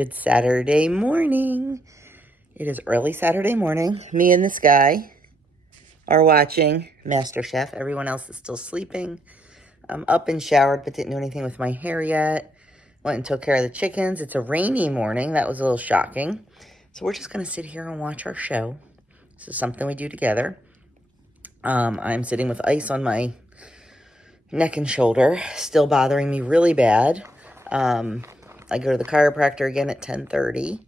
Good Saturday morning. It is early Saturday morning. Me and this guy are watching MasterChef. Everyone else is still sleeping. I'm up and showered, but didn't do anything with my hair yet. Went and took care of the chickens. It's a rainy morning. That was a little shocking. So we're just going to sit here and watch our show. This is something we do together. I'm sitting with ice on my neck and shoulder, still bothering me really bad. I go to the chiropractor again at 10:30.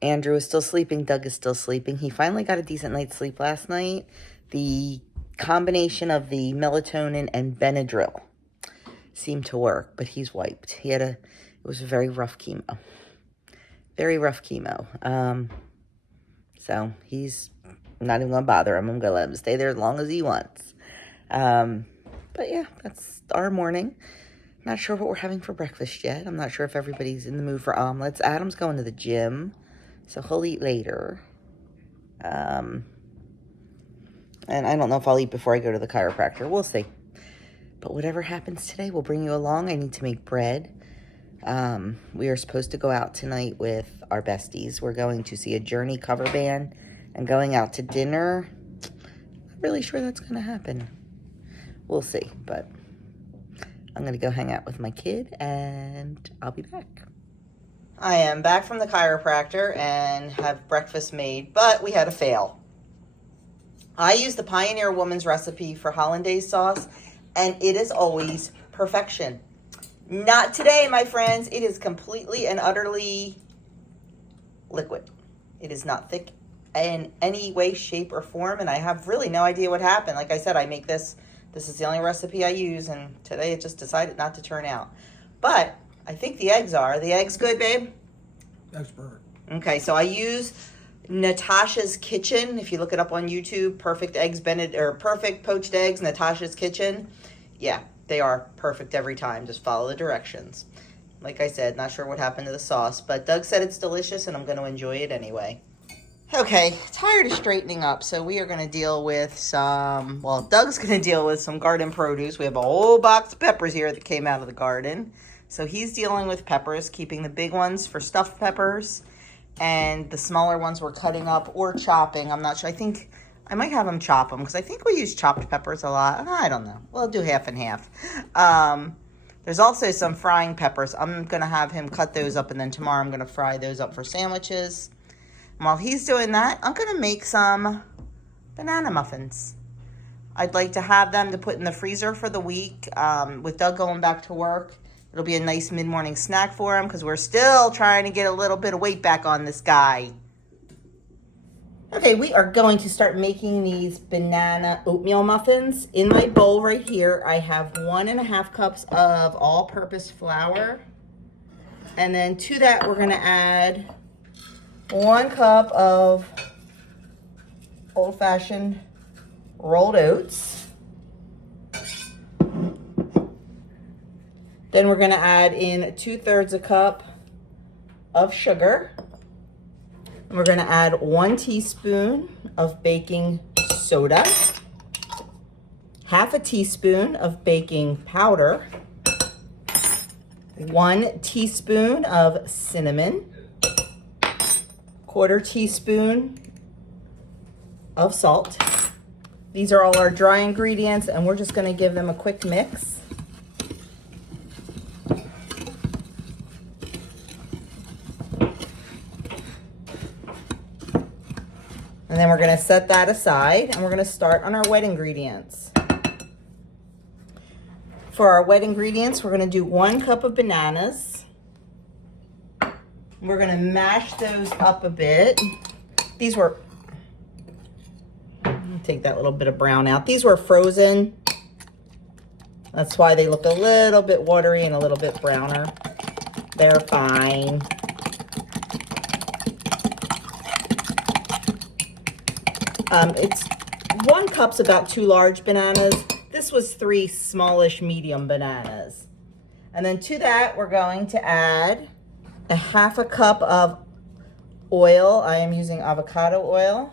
Andrew is still sleeping. Doug is still sleeping. He finally got a decent night's sleep last night. The combination of the melatonin and Benadryl seemed to work, but he's wiped. It was a very rough chemo. Very rough chemo. So he's not even going to bother him. I'm going to let him stay there as long as he wants. But yeah, that's our morning. Not sure what we're having for breakfast yet. I'm not sure if everybody's in the mood for omelets. Adam's going to the gym, so he'll eat later. And I don't know if I'll eat before I go to the chiropractor. We'll see. But whatever happens today, we'll bring you along. I need to make bread. We are supposed to go out tonight with our besties. We're going to see a Journey cover band and going out to dinner. Not really sure that's going to happen. We'll see, but I'm going to go hang out with my kid, and I'll be back. I am back from the chiropractor and have breakfast made, but we had a fail. I used the Pioneer Woman's recipe for hollandaise sauce, and it is always perfection. Not today, my friends. It is completely and utterly liquid. It is not thick in any way, shape, or form, and I have really no idea what happened. Like I said, I make this. This is the only recipe I use, and today it just decided not to turn out. But I think the eggs are. The eggs good, babe? Eggs perfect. Okay, so I use Natasha's Kitchen. If you look it up on YouTube, perfect poached eggs, Natasha's Kitchen. Yeah, they are perfect every time. Just follow the directions. Like I said, not sure what happened to the sauce, but Doug said it's delicious, and I'm going to enjoy it anyway. Okay, tired of straightening up, so we are going to deal with Doug's going to deal with some garden produce. We have a whole box of peppers here that came out of the garden. So he's dealing with peppers, keeping the big ones for stuffed peppers, and the smaller ones we're cutting up or chopping. I'm not sure. I think I might have him chop them, because I think we use chopped peppers a lot. I don't know. We'll do half and half. There's also some frying peppers. I'm going to have him cut those up, and then tomorrow I'm going to fry those up for sandwiches. While he's doing that, I'm going to make some banana muffins. I'd like to have them to put in the freezer for the week. With Doug going back to work, it'll be a nice mid-morning snack for him, because we're still trying to get a little bit of weight back on this guy. Okay, we are going to start making these banana oatmeal muffins. In my bowl right here, I have 1.5 cups of all-purpose flour. And then to that, we're going to add 1 cup of old-fashioned rolled oats. Then we're going to add in 2/3 a cup of sugar. And we're going to add 1 teaspoon of baking soda, 1/2 teaspoon of baking powder, 1 teaspoon of cinnamon, 1/4 teaspoon of salt. These are all our dry ingredients, and we're just going to give them a quick mix. And then we're going to set that aside, and we're going to start on our wet ingredients. For our wet ingredients, we're going to do 1 cup of bananas. We're going to mash those up a bit. These were, take that little bit of brown out. These were frozen. That's why they look a little bit watery and a little bit browner. They're fine. It's 1 cup's about 2 large bananas. This was 3 smallish medium bananas. And then to that, we're going to add 1/2 cup of oil. I am using avocado oil.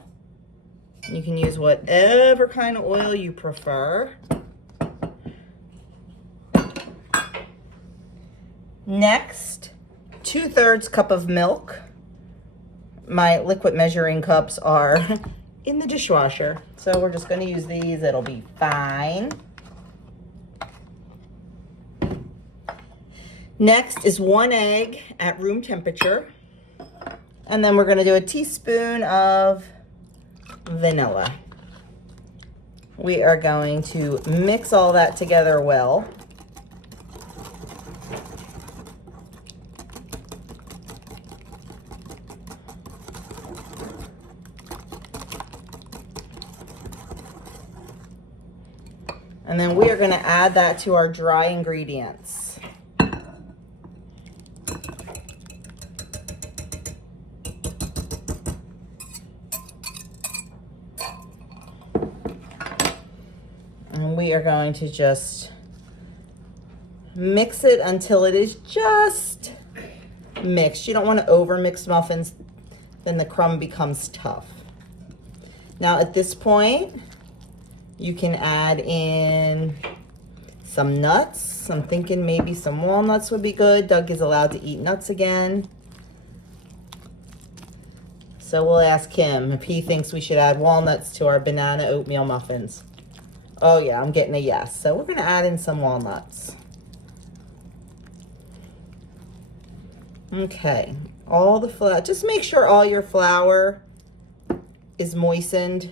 You can use whatever kind of oil you prefer. Next, 2/3 cup of milk. My liquid measuring cups are in the dishwasher, so we're just going to use these. It'll be fine. Next is 1 egg at room temperature. And then we're going to do a teaspoon of vanilla. We are going to mix all that together well. And then we are going to add that to our dry ingredients. And we are going to just mix it until it is just mixed. You don't want to over mix muffins, then the crumb becomes tough. Now at this point, you can add in some nuts. I'm thinking maybe some walnuts would be good. Doug is allowed to eat nuts again. So we'll ask him if he thinks we should add walnuts to our banana oatmeal muffins. Oh yeah, I'm getting a yes. So we're gonna add in some walnuts. Okay, all the flour, just make sure all your flour is moistened.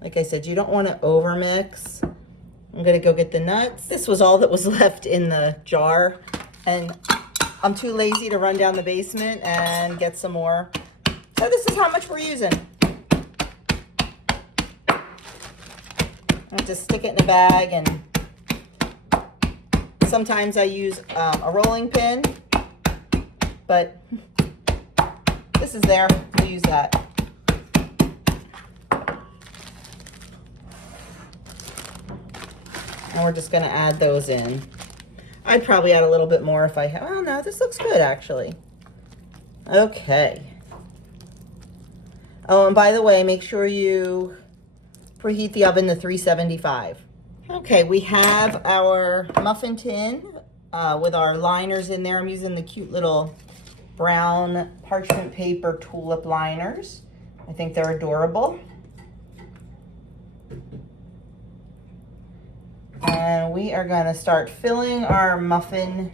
Like I said, you don't want to over mix. I'm gonna go get the nuts. This was all that was left in the jar, and I'm too lazy to run down the basement and get some more. So this is how much we're using. I just stick it in a bag, and sometimes I use a rolling pin, but this is there. We'll use that. And we're just going to add those in. I'd probably add a little bit more if I have. Oh no, this looks good actually. Okay. Oh, and by the way, make sure you preheat the oven to 375. Okay, we have our muffin tin with our liners in there. I'm using the cute little brown parchment paper tulip liners. I think they're adorable. And we are going to start filling our muffin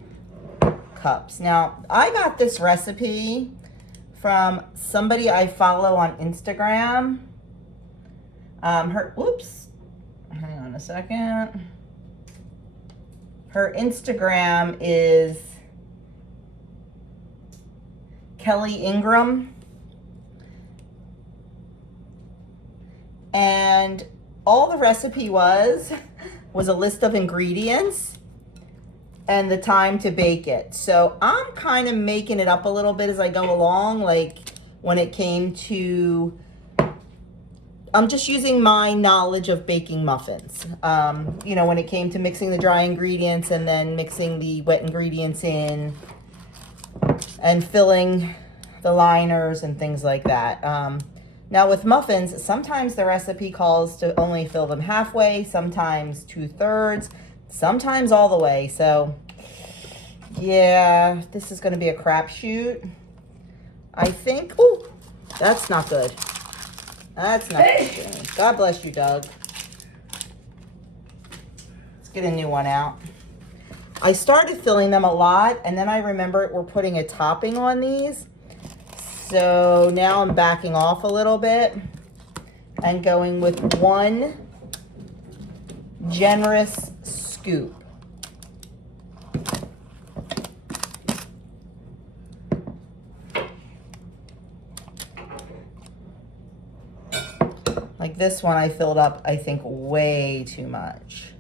cups. Now, I got this recipe from somebody I follow on Instagram. Whoops, hang on a second. Her Instagram is Kelly Ingram. And all the recipe was a list of ingredients and the time to bake it. So I'm kind of making it up a little bit as I go along. Like when it came to, I'm just using my knowledge of baking muffins. You know, when it came to mixing the dry ingredients and then mixing the wet ingredients in and filling the liners and things like that. Now with muffins, sometimes the recipe calls to only fill them halfway, sometimes 2/3, sometimes all the way. So yeah, this is going to be a crapshoot. I think, oh, that's not good. That's not good. God bless you, Doug. Let's get a new one out. I started filling them a lot, and then I remember we're putting a topping on these. So now I'm backing off a little bit and going with one generous scoop. Like this one I filled up, I think, way too much.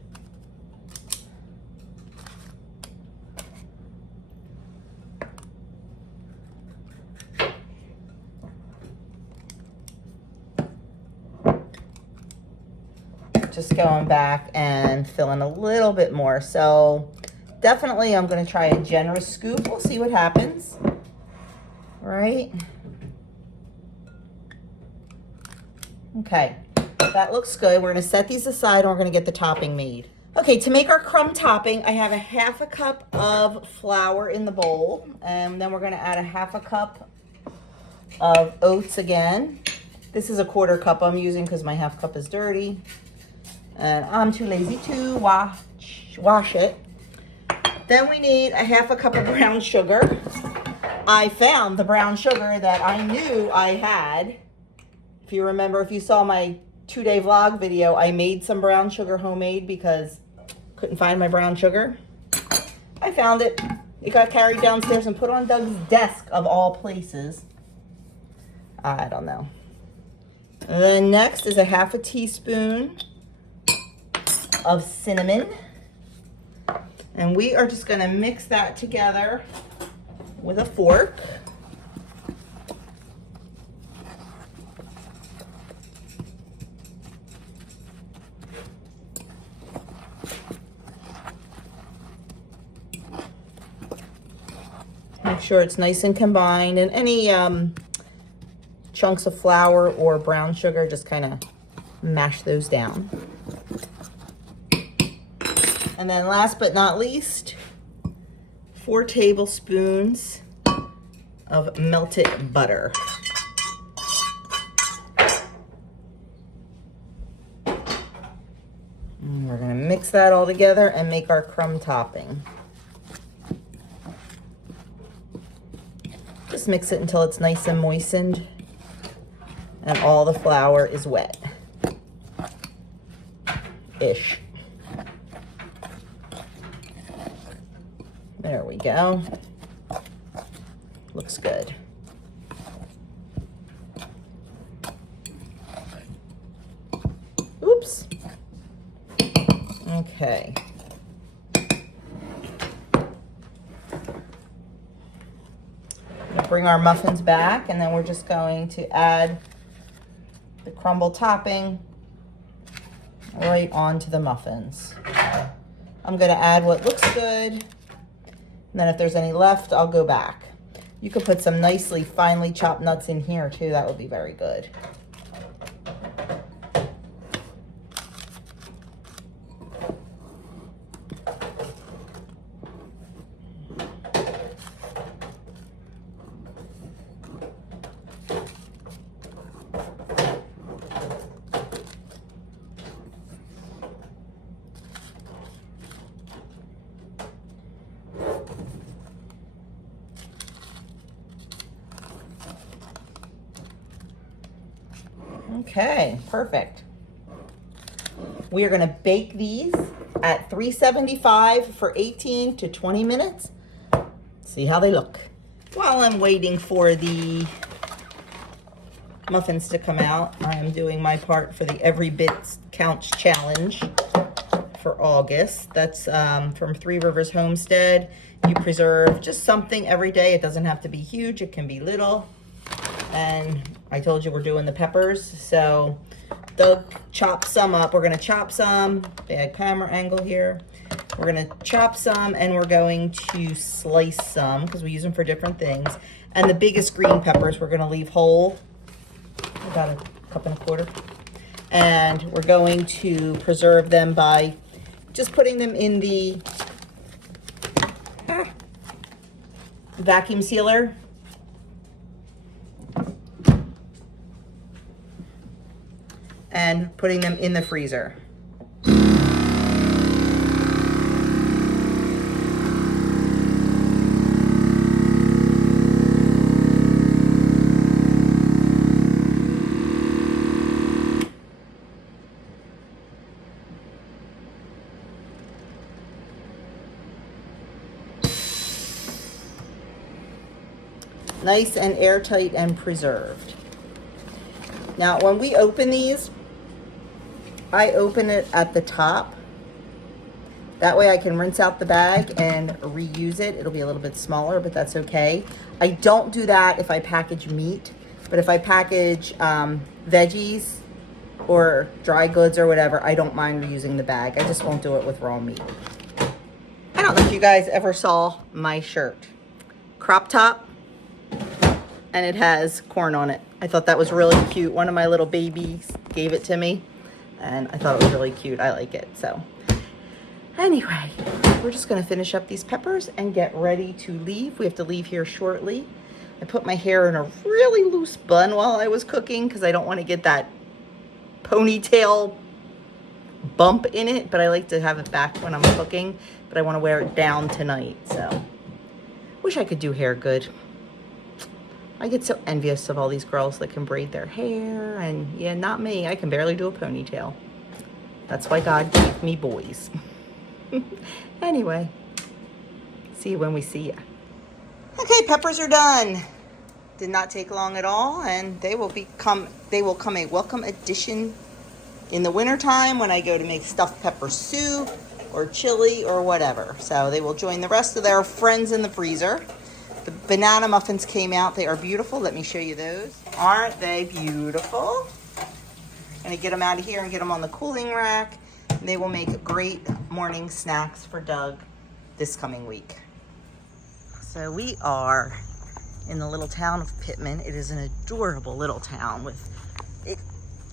Just going back and filling a little bit more. So definitely I'm going to try a generous scoop. We'll see what happens. Right? Okay, that looks good. We're going to set these aside and we're going to get the topping made. Okay, to make our crumb topping, I have a 1/2 cup of flour in the bowl, and then we're gonna add a 1/2 cup of oats again. This is a 1/4 cup I'm using because my 1/2 cup is dirty, and I'm too lazy to wash it. Then we need a 1/2 cup of brown sugar. I found the brown sugar that I knew I had. If you remember, if you saw my 2-day vlog video, I made some brown sugar homemade because couldn't find my brown sugar. I found it. It got carried downstairs and put on Doug's desk of all places. I don't know. And then next is a 1/2 teaspoon of cinnamon. And we are just gonna mix that together with a fork. Make sure it's nice and combined, and any chunks of flour or brown sugar, just kind of mash those down. And then last but not least, 4 tablespoons of melted butter. And we're gonna mix that all together and make our crumb topping. Just mix it until it's nice and moistened and all the flour is wet-ish. There we go. Looks good. Oops. Okay. Bring our muffins back, and then we're just going to add the crumble topping right onto the muffins. I'm going to add what looks good, and then if there's any left, I'll go back. You could put some nicely finely chopped nuts in here too. That would be very good. Okay, perfect. We are going to bake these at 375 for 18 to 20 minutes. See how they look. While I'm waiting for the muffins to come out, I am doing my part for the Every Bit Counts challenge for August. That's from 3 Rivers Homestead. You preserve just something every day. It doesn't have to be huge. It can be little. And I told you we're doing the peppers, so Doug chopped some up. We're gonna chop some, bad camera angle here. We're gonna chop some and we're going to slice some because we use them for different things. And the biggest green peppers we're gonna leave whole, about a 1.25 cups. And we're going to preserve them by just putting them in the vacuum sealer. And putting them in the freezer. Nice and airtight and preserved. Now, when we open these, I open it at the top. That way I can rinse out the bag and reuse it. It'll be a little bit smaller, but that's okay. I don't do that if I package meat, but if I package veggies or dry goods or whatever, I don't mind reusing the bag. I just won't do it with raw meat. I don't know if you guys ever saw my shirt. Crop top, and it has corn on it. I thought that was really cute. One of my little babies gave it to me. And I thought it was really cute. I like it. So Anyway, we're just gonna finish up these peppers and get ready to leave. We have to leave here shortly. I put my hair in a really loose bun while I was cooking because I don't want to get that ponytail bump in it, but I like to have it back when I'm cooking, but I want to wear it down tonight. So wish I could do hair good. I get so envious of all these girls that can braid their hair, and yeah, not me. I can barely do a ponytail. That's why God gave me boys. Anyway, see you when we see ya. Okay, peppers are done. Did not take long at all, and they will come a welcome addition in the wintertime when I go to make stuffed pepper soup or chili or whatever. So they will join the rest of their friends in the freezer. The banana muffins came out. They are beautiful. Let me show you those. Aren't they beautiful? I'm gonna get them out of here and get them on the cooling rack. And they will make great morning snacks for Doug this coming week. So we are in the little town of Pitman. It is an adorable little town with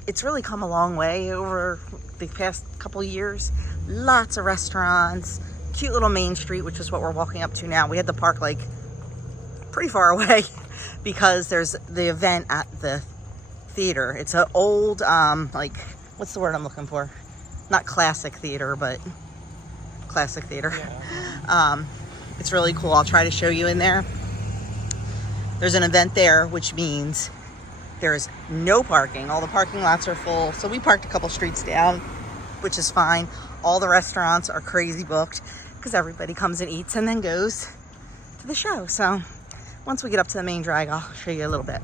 it's really come a long way over the past couple years. Lots of restaurants, cute little main street, which is what we're walking up to now. We had to park like pretty far away because there's the event at the theater. It's an old, like, what's the word I'm looking for? Not classic theater, but classic theater. Yeah. It's really cool. I'll try to show you in there. There's an event there, which means there's no parking. All the parking lots are full. So we parked a couple streets down, which is fine. All the restaurants are crazy booked because everybody comes and eats and then goes to the show. So once we get up to the main drag, I'll show you a little bit.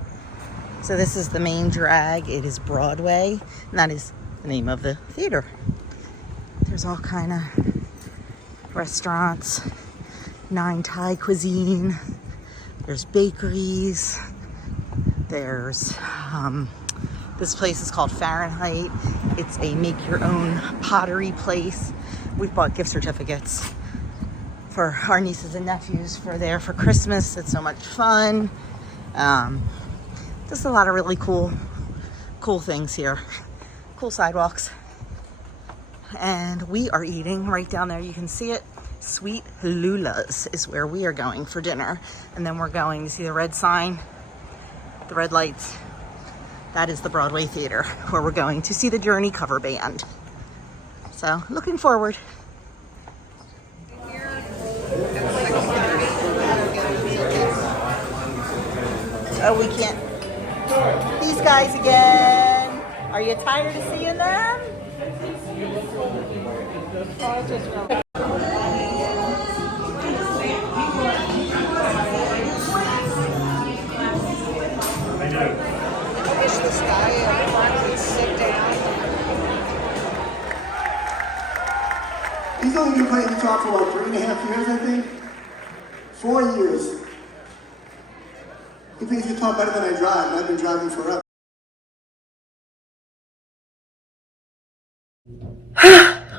So this is the main drag. It is Broadway, and that is the name of the theater. There's all kind of restaurants, 9 Thai cuisine. There's bakeries. There's this place is called Fahrenheit. It's a make your own pottery place. We've bought gift certificates for our nieces and nephews for Christmas. It's so much fun. Just a lot of really cool things here. Cool sidewalks. And we are eating right down there. You can see it. Sweet Lula's is where we are going for dinner. And then we're going to see the red sign, the red lights. That is the Broadway Theater where we're going to see the Journey cover band. So looking forward. Oh, we can't. These guys again. Are you tired of seeing them? This guy up front would sit down. He's only been playing guitar for like 3.5 years, I think. 4 years. He plays guitar better than I drive, and I've been driving forever.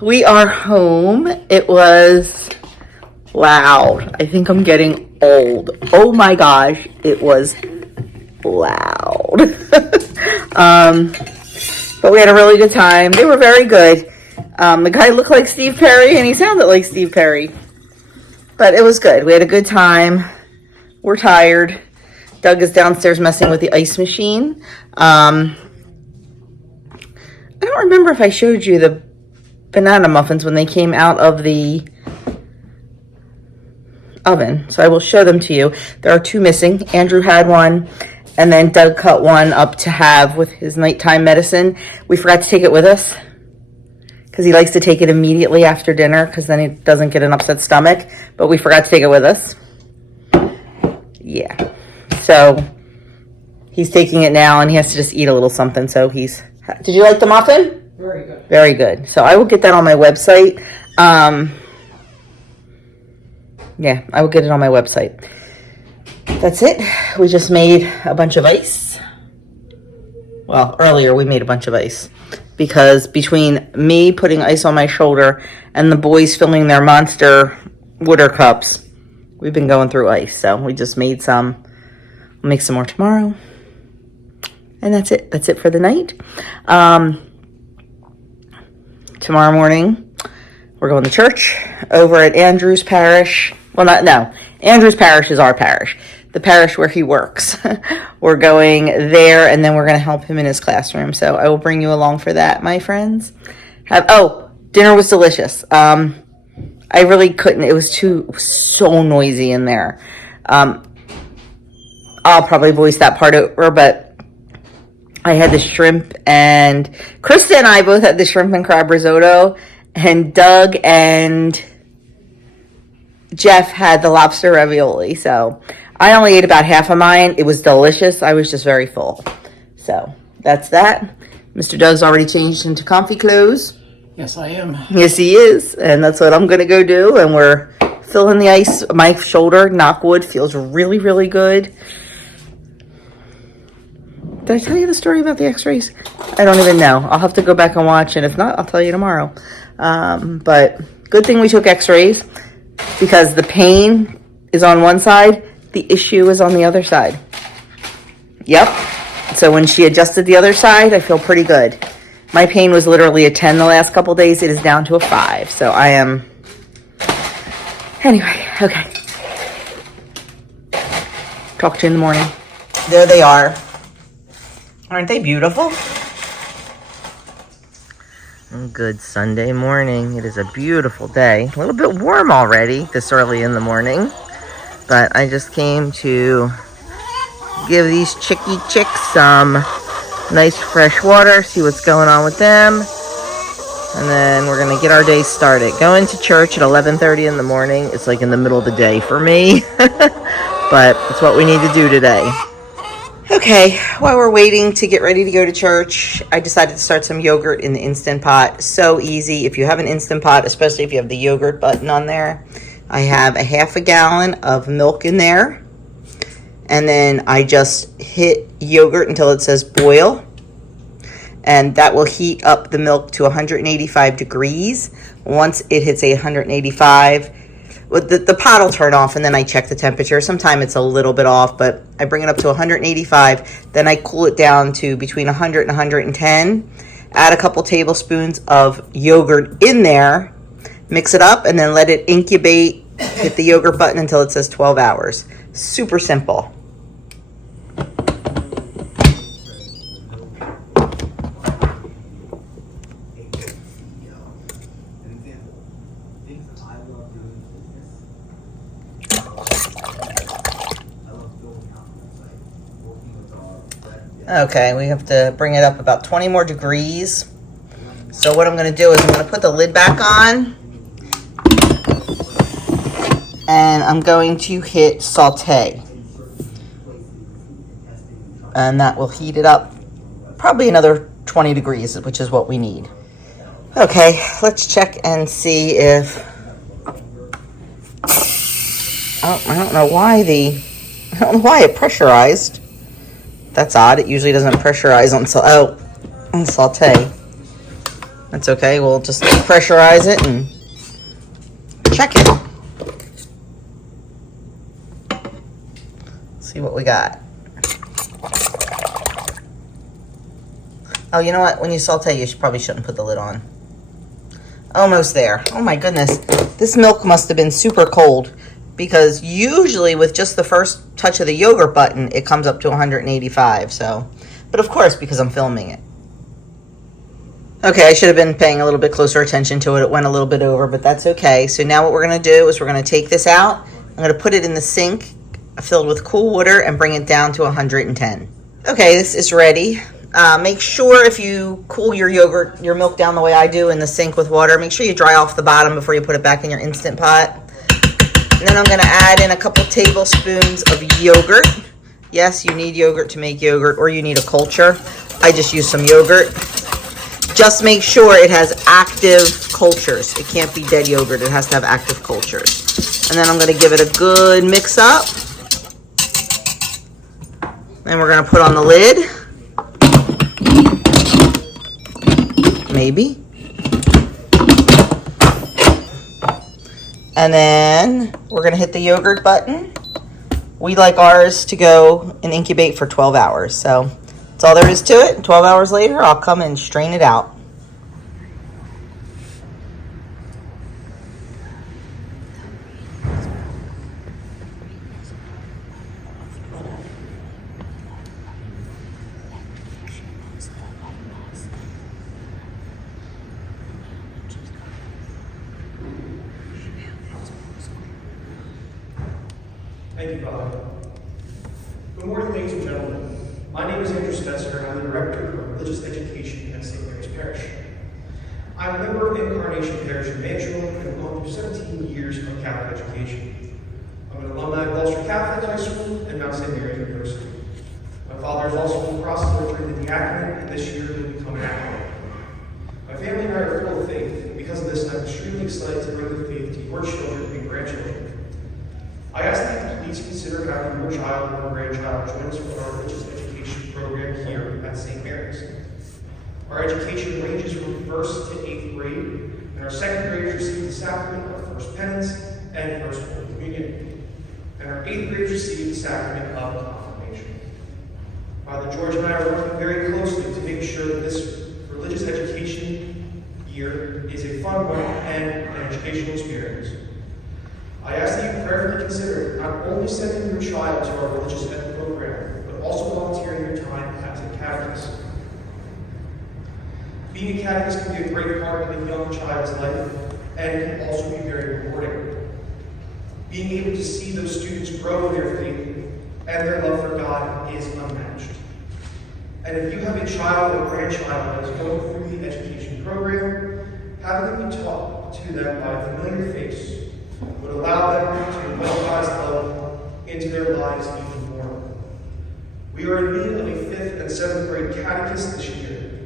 We are home. It was loud. I think I'm getting old. Oh my gosh, it was loud. But we had a really good time. They were very good. The guy looked like Steve Perry and he sounded like Steve Perry. But it was good. We had a good time. We're tired. Doug is downstairs messing with the ice machine. I don't remember if I showed you the banana muffins when they came out of the oven. So I will show them to you. There are 2 missing. Andrew had one, and then Doug cut one up to have with his nighttime medicine. We forgot to take it with us because he likes to take it immediately after dinner because then he doesn't get an upset stomach. But we forgot to take it with us. Yeah. So he's taking it now, and he has to just eat a little something. So he's... Did you like the muffin? Very good. Very good. So I will get that on my website. Yeah, I will get it on my website. That's it. We just made a bunch of ice. Well, earlier we made a bunch of ice because between me putting ice on my shoulder and the boys filling their monster water cups, we've been going through ice. So we just made some. We'll make some more tomorrow. And that's it. That's it for the night. Tomorrow morning, We're going to church over at Andrew's parish. Well, no. Andrew's parish is our parish. The parish where he works. We're going there, and then we're going to help him in his classroom. So I will bring you along for that, my friends. Dinner was delicious. I really couldn't. It was so noisy in there. I'll probably voice that part over, but I had the shrimp, and Krista and I both had the shrimp and crab risotto, and Doug and Jeff had the lobster ravioli. So I only ate about half of mine. It was delicious. I was just very full. So that's that. Mr. Doug's already changed into comfy clothes. Yes, I am. Yes, he is. And that's what I'm going to go do. And we're filling the ice. My shoulder, knock wood, feels really, really good. Did I tell you the story about the x-rays? I don't even know. I'll have to go back and watch. And if not, I'll tell you tomorrow. But good thing we took x-rays, because the pain is on one side. The issue is on the other side. Yep. So when she adjusted the other side, I feel pretty good. My pain was literally a 10 the last couple days. It is down to a 5. So I am... Anyway, okay. Talk to you in the morning. There they are. Aren't they beautiful? Good Sunday morning. It is a beautiful day. A little bit warm already this early in the morning. But I just came to give these chicks some nice fresh water, see what's going on with them. And then we're going to get our day started. Going to church at 11:30 in the morning. It's like in the middle of the day for me. But it's what we need to do today. Okay, while we're waiting to get ready to go to church, I decided to start some yogurt in the Instant Pot. So easy. If you have an Instant Pot, especially if you have the yogurt button on there. I have a half a gallon of milk in there. And then I just hit yogurt until it says boil. And that will heat up the milk to 185 degrees. Once it hits 185, the pot will turn off, and then I check the temperature. Sometimes it's a little bit off, but I bring it up to 185. Then I cool it down to between 100 and 110. Add a couple tablespoons of yogurt in there. Mix it up, and then let it incubate. Hit the yogurt button until it says 12 hours. Super simple. Okay, we have to bring it up about 20 more degrees. So what I'm going to do is I'm going to put the lid back on. And I'm going to hit saute. And that will heat it up probably another 20 degrees, which is what we need. Okay, let's check and see if... Oh, I don't know why it pressurized. That's odd. It usually doesn't pressurize on saute. That's okay. We'll just pressurize it and check it. See what we got. Oh, you know what? When you saute, you probably shouldn't put the lid on. Almost there. Oh my goodness. This milk must have been super cold, because usually with just the first touch of the yogurt button, it comes up to 185. So, but of course, because I'm filming it. Okay, I should have been paying a little bit closer attention to it. It went a little bit over, but that's okay. So now what we're going to do is we're going to take this out. I'm going to put it in the sink filled with cool water and bring it down to 110. Okay, this is ready. Make sure if you cool your milk down the way I do in the sink with water, make sure you dry off the bottom before you put it back in your Instant Pot. And then I'm going to add in a couple tablespoons of yogurt. Yes, you need yogurt to make yogurt, or you need a culture. I just use some yogurt. Just make sure it has active cultures. It can't be dead yogurt. It has to have active cultures. And then I'm going to give it a good mix up. Then we're going to put on the lid. Maybe. And then we're going to hit the yogurt button. We like ours to go and incubate for 12 hours. So that's all there is to it. 12 hours later, I'll come and strain it out. Thank you, Father. Good morning, ladies and gentlemen. My name is Andrew Spencer, and I'm the Director of Religious Education at St. Mary's Parish. I'm a member of Incarnation Parish in Mansfield and have gone through 17 years of Catholic education. I'm an alumni of Ulster Catholic High School and Mount St. Mary's University. My father is also in the process of entering the diaconate, and this year he'll become an acolyte. My family and I are full of faith, and because of this, I'm extremely excited to bring the faith to your children and grandchildren. I ask that you please consider having your child or grandchild join us for our religious education program here at St. Mary's. Our education ranges from 1st to 8th grade, and our second graders receive the sacrament of First Penance and First Holy Communion, and our 8th graders receive the sacrament of Confirmation. Father George and I are working very closely to make sure that this religious education year is a fun one and an educational experience. I ask that you prayerfully consider not only sending your child to our religious ed program, but also volunteering your time as a catechist. Being a catechist can be a great part of a young child's life, and it can also be very rewarding. Being able to see those students grow in their faith and their love for God is unmatched. And if you have a child or grandchild that is going through the education program, having them be taught to them by a familiar face would allow them to invite God's love into their lives even more. We are in need of a 5th and 7th grade catechist this year.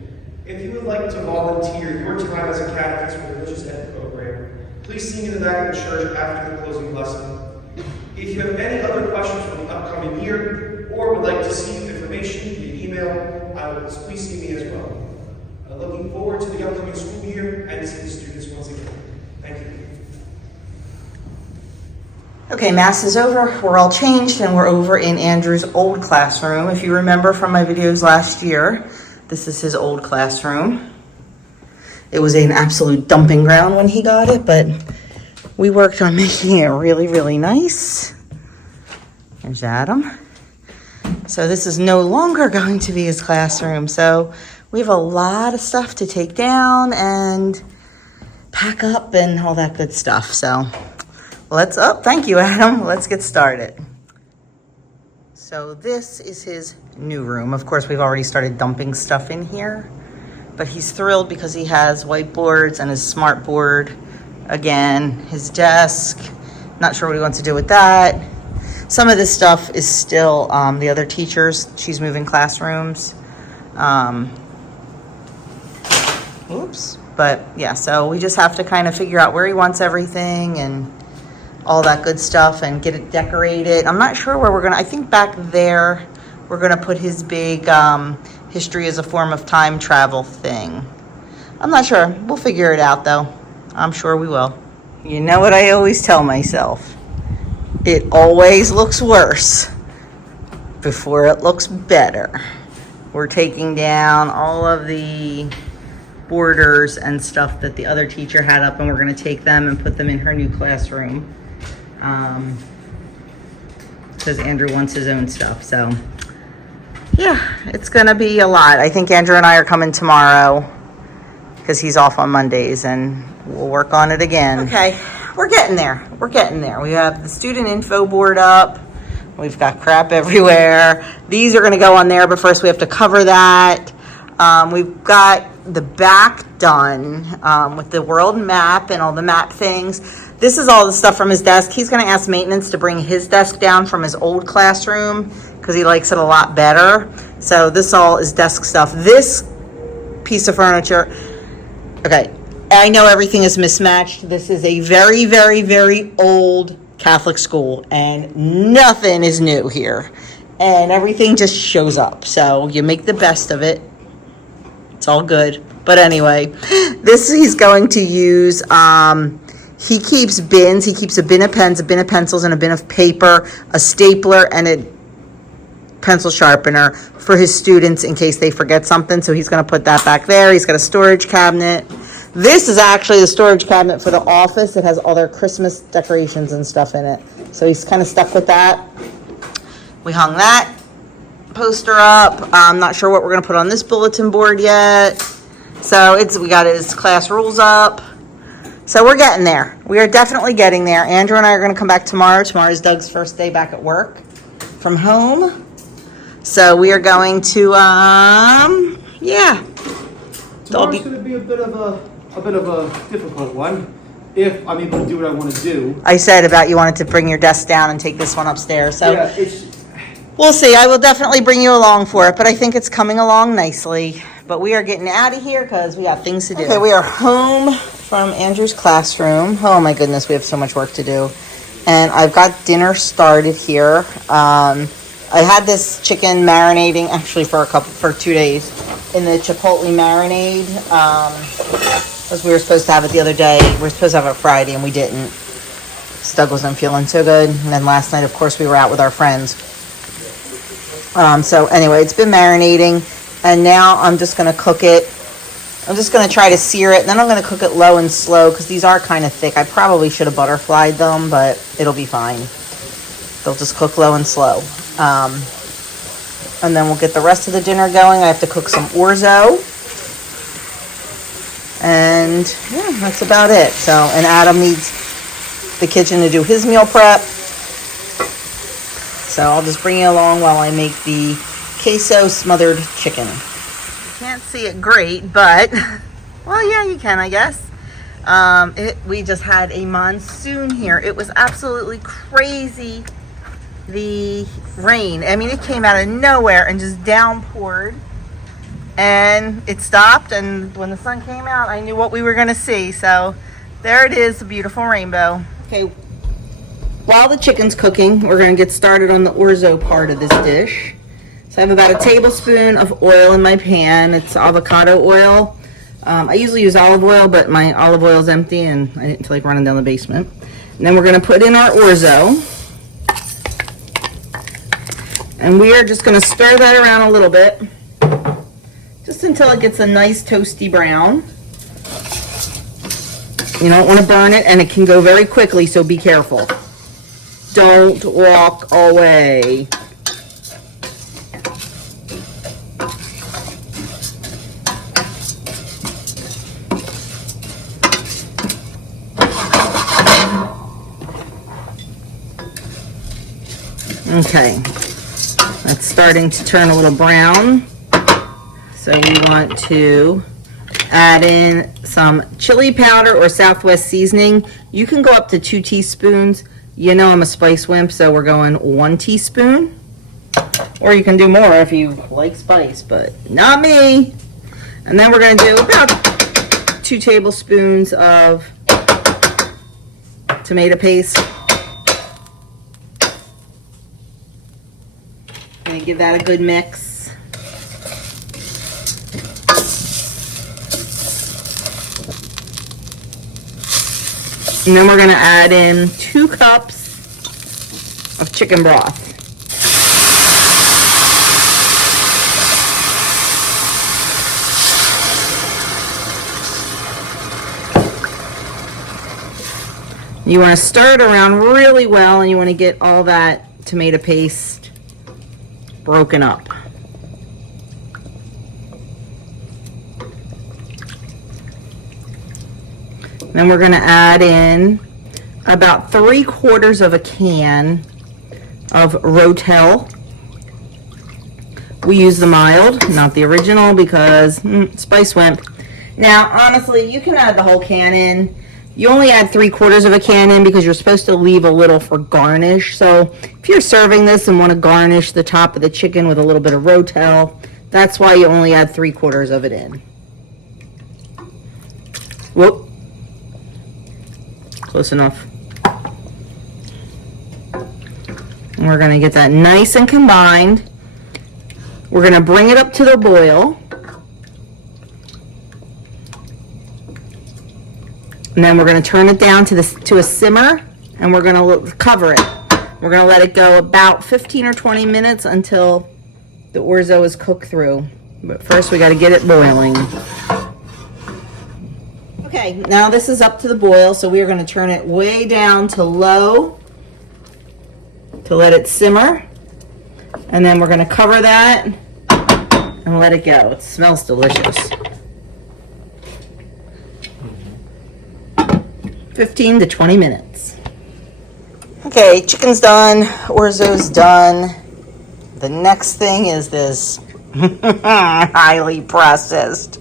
If you would like to volunteer your time as a catechist for the religious ed program, please see me in the back of the church after the closing lesson. If you have any other questions for the upcoming year or would like to see information via email, please see me as well. I'm looking forward to the upcoming school year and to see the students once again. Thank you. Okay, Mass is over. We're all changed and we're over in Andrew's old classroom. If you remember from my videos last year, this is his old classroom. It was an absolute dumping ground when he got it, but we worked on making it really, really nice. There's Adam. So this is no longer going to be his classroom. So we have a lot of stuff to take down and pack up and all that good stuff. So thank you, Adam. Let's get started. So this is his new room. Of course, we've already started dumping stuff in here, but he's thrilled because he has whiteboards and his smart board again, his desk. Not sure what he wants to do with that. Some of this stuff is still the other teachers. She's moving classrooms. But yeah, so we just have to kind of figure out where he wants everything and all that good stuff and get it decorated. I'm not sure where we're gonna, I think back there, we're gonna put his big history as a form of time travel thing. I'm not sure, we'll figure it out though. I'm sure we will. You know what I always tell myself? It always looks worse before it looks better. We're taking down all of the borders and stuff that the other teacher had up, and we're gonna take them and put them in her new classroom. Because Andrew wants his own stuff. So yeah, it's gonna be a lot. I think Andrew and I are coming tomorrow because he's off on Mondays, and we'll work on it again. Okay, we're getting there. We're getting there. We have the student info board up. We've got crap everywhere. These are gonna go on there, but first we have to cover that. We've got the back done with the world map and all the map things. This is all the stuff from his desk. He's going to ask maintenance to bring his desk down from his old classroom because he likes it a lot better. So this all is desk stuff. This piece of furniture, okay, I know everything is mismatched. This is a very, very, very old Catholic school and nothing is new here. And everything just shows up. So you make the best of it. It's all good. But anyway, this he's going to use, he keeps bins. He keeps a bin of pens, a bin of pencils, and a bin of paper, a stapler, and a pencil sharpener for his students in case they forget something. So he's going to put that back there. He's got a storage cabinet. This is actually the storage cabinet for the office. It has all their Christmas decorations and stuff in it. So he's kind of stuck with that. We hung that poster up. I'm not sure what we're going to put on this bulletin board yet. So we got his class rules up. So we're getting there. We are definitely getting there. Andrew and I are going to come back tomorrow. Tomorrow is Doug's first day back at work from home. So we are going to, yeah. Tomorrow's going to be a bit of a difficult one. If I'm able to do what I want to do. I said about you wanted to bring your desk down and take this one upstairs. So Yeah, we'll see. I will definitely bring you along for it, but I think it's coming along nicely. But we are getting out of here because we got things to do. Okay, we are home from Andrew's classroom. Oh my goodness, we have so much work to do. And I've got dinner started here. I had this chicken marinating actually for 2 days in the chipotle marinade. As we were supposed to have it the other day. We were supposed to have it Friday and we didn't. Doug wasn't feeling so good. And then last night, of course, we were out with our friends. So anyway, it's been marinating. And now I'm just going to cook it. I'm just going to try to sear it. And then I'm going to cook it low and slow because these are kind of thick. I probably should have butterflied them, but it'll be fine. They'll just cook low and slow. And then we'll get the rest of the dinner going. I have to cook some orzo. And yeah, that's about it. So, and Adam needs the kitchen to do his meal prep. So I'll just bring you along while I make the queso smothered chicken. Can't see it great, but, well, yeah, you can, I guess. We just had a monsoon here. It was absolutely crazy, the rain. I mean, it came out of nowhere and just downpoured. And it stopped, and when the sun came out, I knew what we were going to see. So there it is, a beautiful rainbow. Okay, while the chicken's cooking, we're going to get started on the orzo part of this dish. So I have about a tablespoon of oil in my pan. It's avocado oil. I usually use olive oil, but my olive oil is empty, and I didn't feel like running down the basement. And then we're going to put in our orzo. And we are just going to stir that around a little bit. Just until it gets a nice toasty brown. You don't want to burn it, and it can go very quickly, so be careful. Don't walk away. Okay, that's starting to turn a little brown. So we want to add in some chili powder or Southwest seasoning. You can go up to 2 teaspoons. You know I'm a spice wimp, so we're going 1 teaspoon. Or you can do more if you like spice, but not me. And then we're going to do about 2 tablespoons of tomato paste. And give that a good mix. And then we're going to add in 2 cups of chicken broth. You want to stir it around really well, and you want to get all that tomato paste broken up. Then we're going to add in about 3/4 of a can of Rotel. We use the mild, not the original, because spice wimp. Now, honestly, you can add the whole can in. You only add 3/4 of a can in because you're supposed to leave a little for garnish. So if you're serving this and want to garnish the top of the chicken with a little bit of Rotel, that's why you only add 3/4 of it in. Whoop. Close enough. And we're going to get that nice and combined. We're going to bring it up to the boil. And then we're going to turn it down to a simmer, and we're going to cover it. We're going to let it go about 15 or 20 minutes until the orzo is cooked through. But first we got to get it boiling. Okay, now this is up to the boil, so we are going to turn it way down to low to let it simmer. And then we're going to cover that and let it go. It smells delicious. 15 to 20 minutes. Okay, chicken's done, orzo's done. The next thing is this highly processed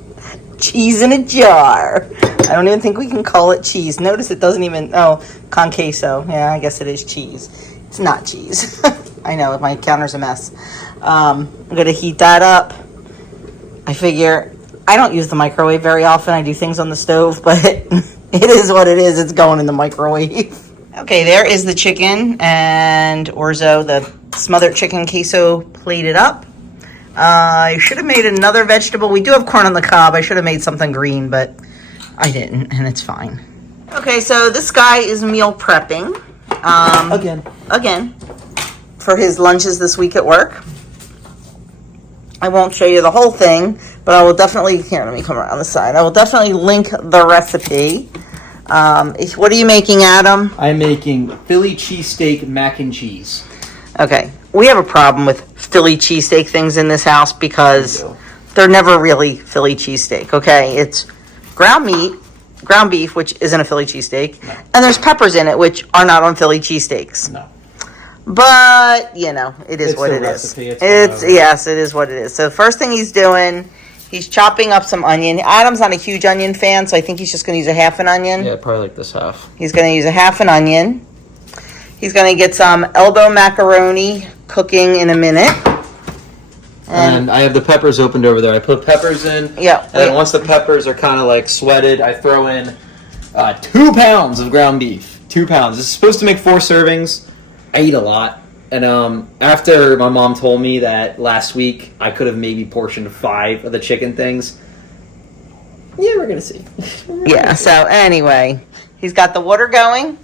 cheese in a jar. I don't even think we can call it cheese. Notice it doesn't even, con queso. Yeah, I guess it is cheese. It's not cheese. I know, my counter's a mess. I'm gonna heat that up. I figure, I don't use the microwave very often. I do things on the stove, but it is what it is. It's going in the microwave. Okay, there is the chicken and orzo, the smothered chicken queso plated up. I should have made another vegetable. We do have corn on the cob. I should have made something green, but I didn't, and it's fine. Okay, so this guy is meal prepping. Again, for his lunches this week at work. I won't show you the whole thing, but I will definitely, here, let me come around the side. I will definitely link the recipe. What are you making, Adam? I'm making Philly cheesesteak mac and cheese. Okay, we have a problem with Philly cheesesteak things in this house because they're never really Philly cheesesteak, okay? It's ground meat, ground beef, which isn't a Philly cheesesteak, and there's peppers in it, which are not on Philly cheesesteaks. No. But, you know, it is what it is. Yes, it is what it is. So the first thing he's doing, he's chopping up some onion. Adam's not a huge onion fan, so I think he's just going to use a half an onion. Yeah, probably like this half. He's going to use a half an onion. He's going to get some elbow macaroni cooking in a minute. And I have the peppers opened over there. I put peppers in. Yeah. And then once the peppers are kind of like sweated, I throw in 2 pounds of ground beef. 2 pounds. This is supposed to make 4 servings. I eat a lot. And after my mom told me that last week I could have maybe portioned 5 of the chicken things. Yeah, we're going to see. Yeah, so anyway, he's got the water going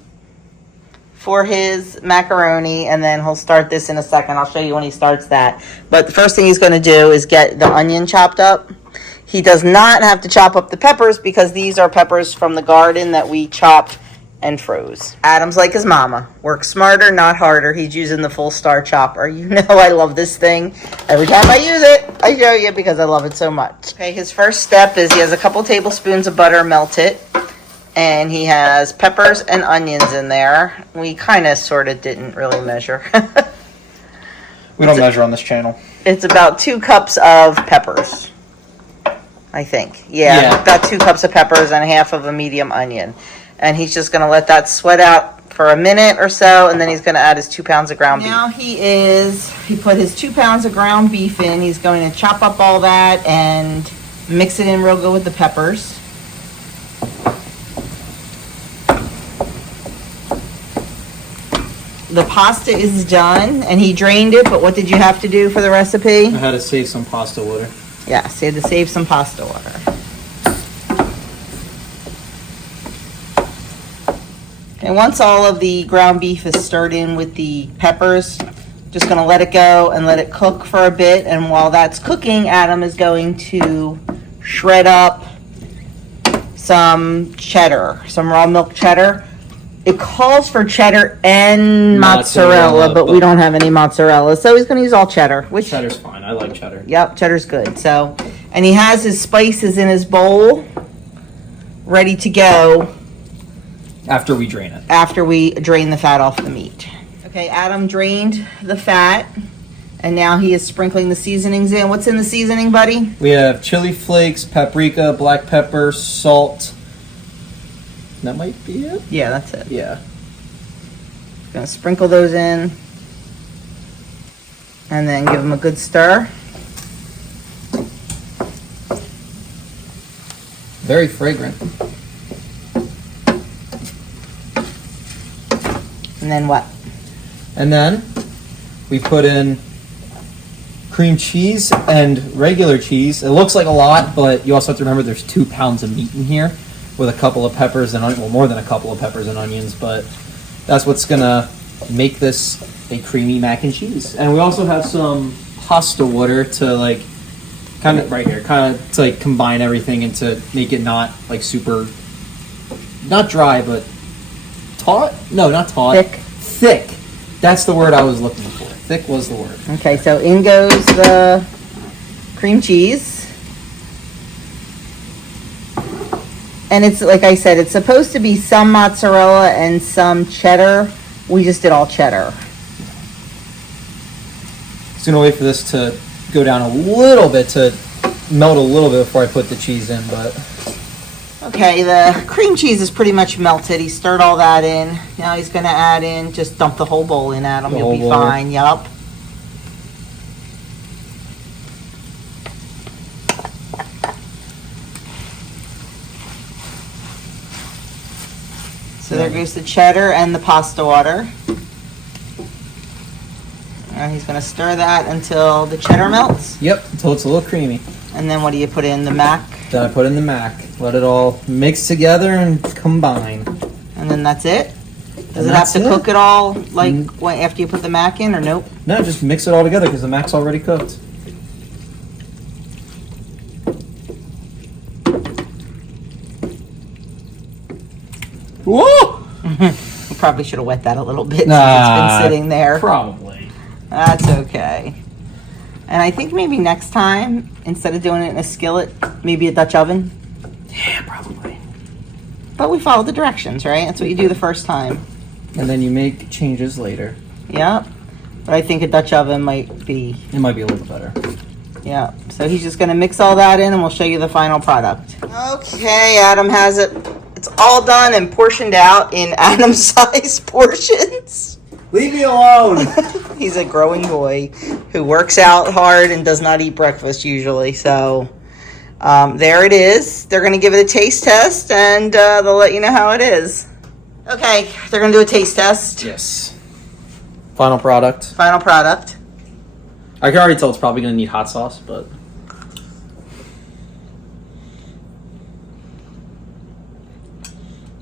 for his macaroni, and then he'll start this in a second. I'll show you when he starts that. But the first thing he's going to do is get the onion chopped up. He does not have to chop up the peppers because these are peppers from the garden that we chopped and froze. Adam's like his mama. Work smarter, not harder. He's using the full star chopper. You know I love this thing. Every time I use it, I show you because I love it so much. Okay, his first step is he has a couple tablespoons of butter melted. And he has peppers and onions in there. We kind of sort of didn't really measure. We don't measure on this channel. It's about 2 cups of peppers, I think. Yeah, about 2 cups of peppers and half of a medium onion. And he's just going to let that sweat out for a minute or so, and then he's going to add his 2 pounds of ground beef. Now he put his 2 pounds of ground beef in. He's going to chop up all that and mix it in real good with the peppers. The pasta is done, and he drained it, but what did you have to do for the recipe? I had to save some pasta water. Yes, you had to save some pasta water. And once all of the ground beef is stirred in with the peppers, just going to let it go and let it cook for a bit. And while that's cooking, Adam is going to shred up some cheddar, some raw milk cheddar. It calls for cheddar and mozzarella, but we don't have any mozzarella, so he's going to use all cheddar. Which Cheddar's fine. I like cheddar. Yep, cheddar's good. So, and he has his spices in his bowl, ready to go. After we drain it. After we drain the fat off the meat. Okay, Adam drained the fat, and now he is sprinkling the seasonings in. What's in the seasoning, buddy? We have chili flakes, paprika, black pepper, salt. That might be it? Yeah, that's it. Yeah. Gonna sprinkle those in, and then give them a good stir. Very fragrant. And then what? And then we put in cream cheese and regular cheese. It looks like a lot, but you also have to remember there's 2 pounds of meat in here with a couple of peppers and onions. Well, more than a couple of peppers and onions, but that's what's gonna make this a creamy mac and cheese. And we also have some pasta water to like kind of right here, kind of to like combine everything and to make it not like super, not dry, but taut? No, not taut. Thick. That's the word I was looking for. Thick was the word. Okay, so in goes the cream cheese. And it's, like I said, it's supposed to be some mozzarella and some cheddar. We just did all cheddar. Just gonna wait for this to go down a little bit, to melt a little bit before I put the cheese in, but... Okay, the cream cheese is pretty much melted. He stirred all that in. Now he's gonna add in, just dump the whole bowl in, Adam. The You'll be whole bowl. fine, yup. So there goes the cheddar and the pasta water. And he's gonna stir that until the cheddar melts. Yep, until it's a little creamy. And then what do you put in? The mac? Then I put in the mac. Let it all mix together and combine. And then that's it? Does And it have that's to it. cook it all, like, after you put the mac in, or nope? No, just mix it all together because the mac's already cooked. Whoa! You probably should have wet that a little bit since Nah, it's been sitting there. Probably. That's okay. And I think maybe next time, instead of doing it in a skillet, maybe a Dutch oven. Yeah, probably. But we followed the directions, right? That's what you do the first time. And then you make changes later. Yep. But I think a Dutch oven might be, It might be a little better. yeah. So he's just going to mix all that in and we'll show you the final product. Okay, Adam has it. It's all done and portioned out in Adam-sized portions. Leave me alone! He's a growing boy who works out hard and does not eat breakfast usually. So there it is. They're going to give it a taste test and they'll let you know how it is. Okay, they're going to do a taste test. Yes. Final product. Final product. I can already tell it's probably going to need hot sauce, but...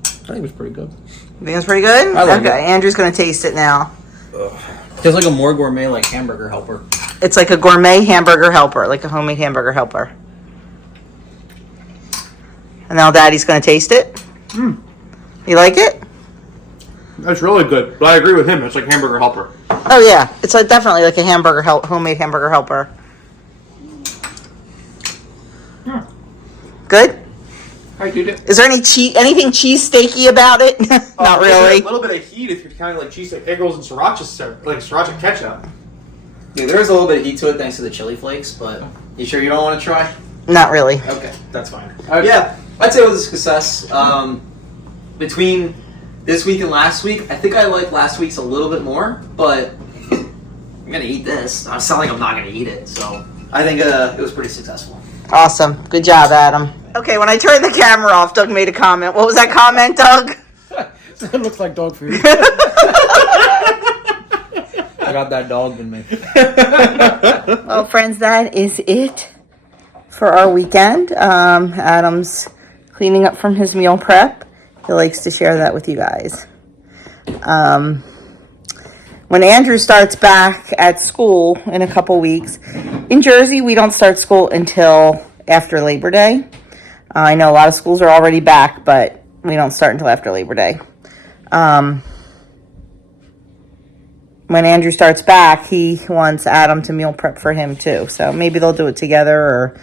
I think it was pretty good. You think it's pretty good? I like okay, it. Andrew's going to taste it now. Tastes like a more gourmet, like, hamburger helper. It's like a gourmet hamburger helper, like a homemade hamburger helper. And now Daddy's going to taste it. You like it? That's really good, but I agree with him. It's like hamburger helper. Oh yeah, it's like definitely like a hamburger homemade hamburger helper. Good. I did it. Is there anything cheesesteaky about it? Not really. A little bit of heat if you're counting like cheesesteak pickles and sriracha ketchup. Yeah, there is a little bit of heat to it thanks to the chili flakes, but you sure you don't want to try? Not really. Okay, that's fine. Yeah, I'd say it was a success. Between this week and last week, I think I like last week's a little bit more, but I'm gonna eat this. I sound like I'm not gonna eat it, so I think it was pretty successful. Awesome. Good job, Adam. Okay, when I turned the camera off, Doug made a comment. What was that comment, Doug? It looks like dog food. I got that dog in me. Well, friends, that is it for our weekend. Adam's cleaning up from his meal prep. He likes to share that with you guys. When Andrew starts back at school in a couple weeks, in Jersey, we don't start school until after Labor Day. I know a lot of schools are already back, but we don't start until after Labor Day. When Andrew starts back, he wants Adam to meal prep for him too. So maybe they'll do it together, or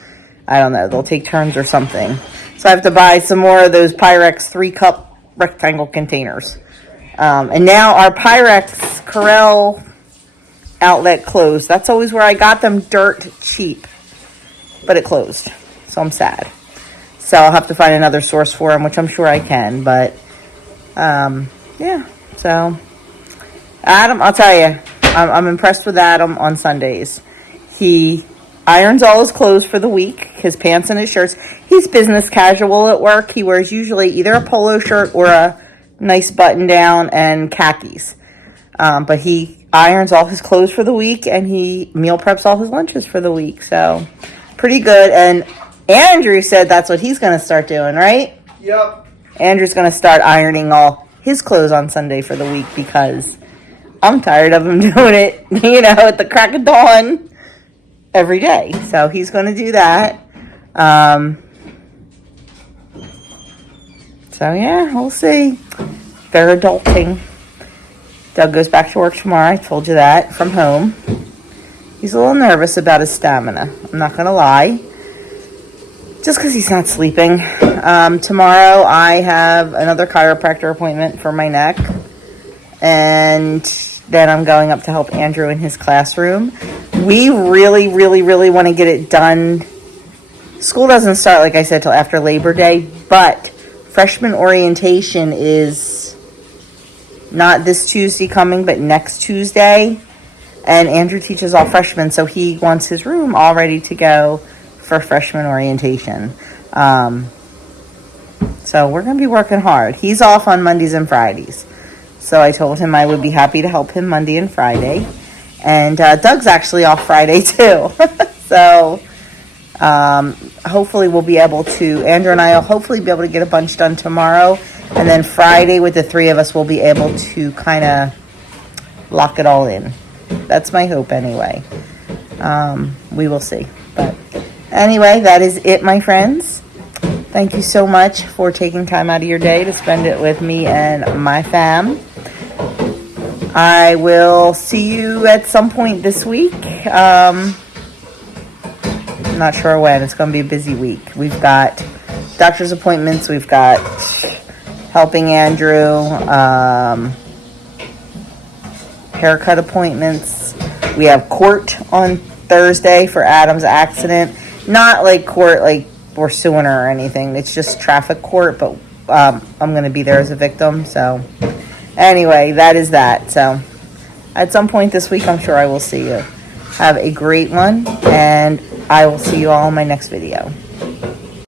I don't know, they'll take turns or something. So I have to buy some more of those Pyrex 3-cup rectangle containers. And now our Pyrex Corel outlet closed. That's always where I got them dirt cheap. But it closed. So I'm sad. So I'll have to find another source for them, which I'm sure I can. But, yeah. So, Adam, I'll tell you, I'm impressed with Adam on Sundays. He irons all his clothes for the week, his pants and his shirts. He's business casual at work. He wears usually either a polo shirt or a nice button down and khakis. But he irons all his clothes for the week and he meal preps all his lunches for the week. So pretty good. And Andrew said that's what he's going to start doing, right? Yep. Andrew's going to start ironing all his clothes on Sunday for the week because I'm tired of him doing it, at the crack of dawn every day. So he's going to do that. So yeah, we'll see. They're adulting. Doug goes back to work tomorrow. I told you that, from home. He's a little nervous about his stamina. I'm not going to lie. Just because he's not sleeping. Tomorrow I have another chiropractor appointment for my neck. And then I'm going up to help Andrew in his classroom. We really, really, really want to get it done. School doesn't start, like I said, till after Labor Day, but freshman orientation is not this Tuesday coming, but next Tuesday. And Andrew teaches all freshmen, so he wants his room all ready to go for freshman orientation. So we're going to be working hard. He's off on Mondays and Fridays. So I told him I would be happy to help him Monday and Friday. And Doug's actually off Friday too. So hopefully we'll be able to, Andrew and I will hopefully be able to get a bunch done tomorrow. And then Friday with the three of us, we'll be able to kind of lock it all in. That's my hope anyway. We will see. But anyway, that is it, my friends. Thank you so much for taking time out of your day to spend it with me and my fam. I will see you at some point this week. I'm not sure when. It's going to be a busy week. We've got doctor's appointments. We've got helping Andrew, haircut appointments. We have court on Thursday for Adam's accident. Not like court, like we're suing her or anything. It's just traffic court, but I'm going to be there as a victim. So anyway, that is that. So at some point this week, I'm sure I will see you. Have a great one, and I will see you all in my next video.